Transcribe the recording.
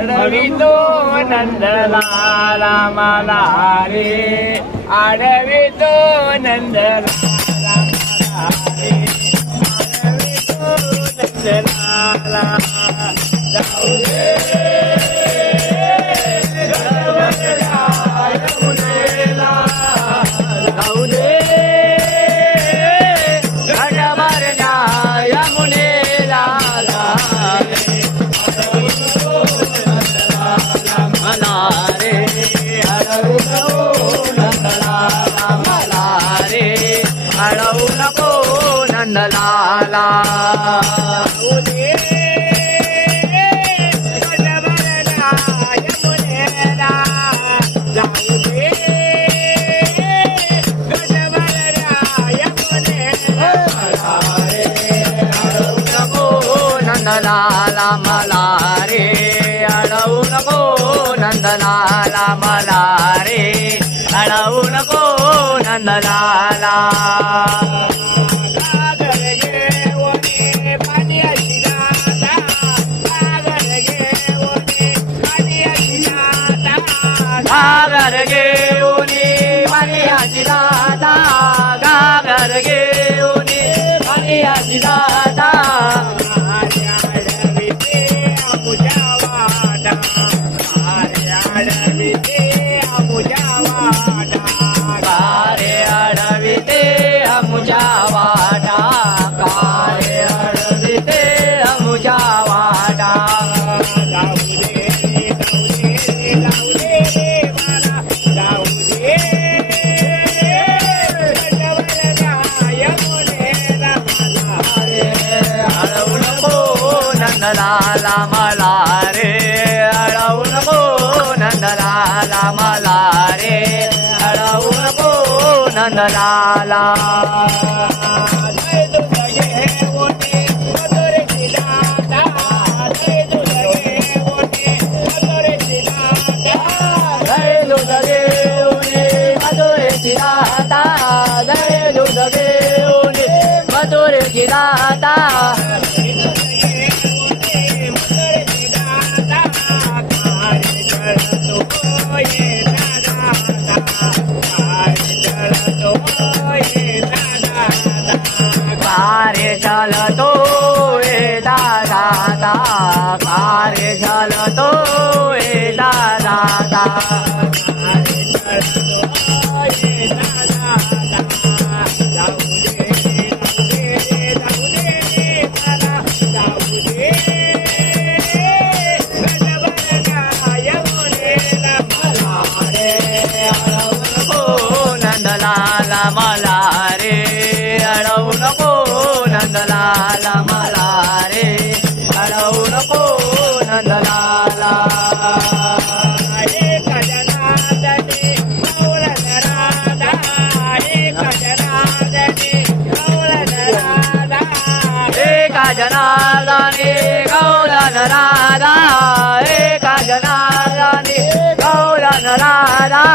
आडवितो नंदलाला मला रे आडवितो नंदलाला मला रे आडवितो नंदलाला जाऊ दे यमुनेला जाऊ दे घाटावरच्या यमुनेला अडवू नको नंदलाला यमुनेला जाऊ दे अडवू नको नंदलाला मला रे अडवू नको नंदलाला मला रे अडवू नको नंदलाला घागर घेऊनी पाण्याची दाता घागर घेऊनी पाण्याची दाता घागर घेऊनी पाण्याची दाता घागर घेऊनी पाण्याची दाता आडविते आमुच्या वाटा आडविते आमुच्या वाटा कारे अडविते अमुजा वाटा कारे अडविते अमुजा वाटा जाऊ दे जाऊ दे मला जाऊ दे यमुनेला मला रे अडवू नको नंदलाला मला रे अडवू नको नंदलाला मला रे अडवू नको नंदलाला जय दूध घेऊनी मधुरेची दाता जय दूध घेऊनी मधुरेची दाता जय दूध घेऊनी मधुरेची दाता जय दूध घेऊनी मधुरेची दाता कार्य चलतो ए दादा कार्य चलतो ए दादा कार्य चलतो ए दादा जाऊ दे जाऊ दे मला जाऊ दे घाटावरच्या यमुनेला मला रे अडवू नको नंदलाला मला रे अडवू नको नंदलाला मला रे अडवू नको नंदलाला एक जनार्दनी गौरन राधा एक जनार्दनी गौरन राधा एक जनार्दनी गौरन राधा एक जनार्दनी गौरन राधा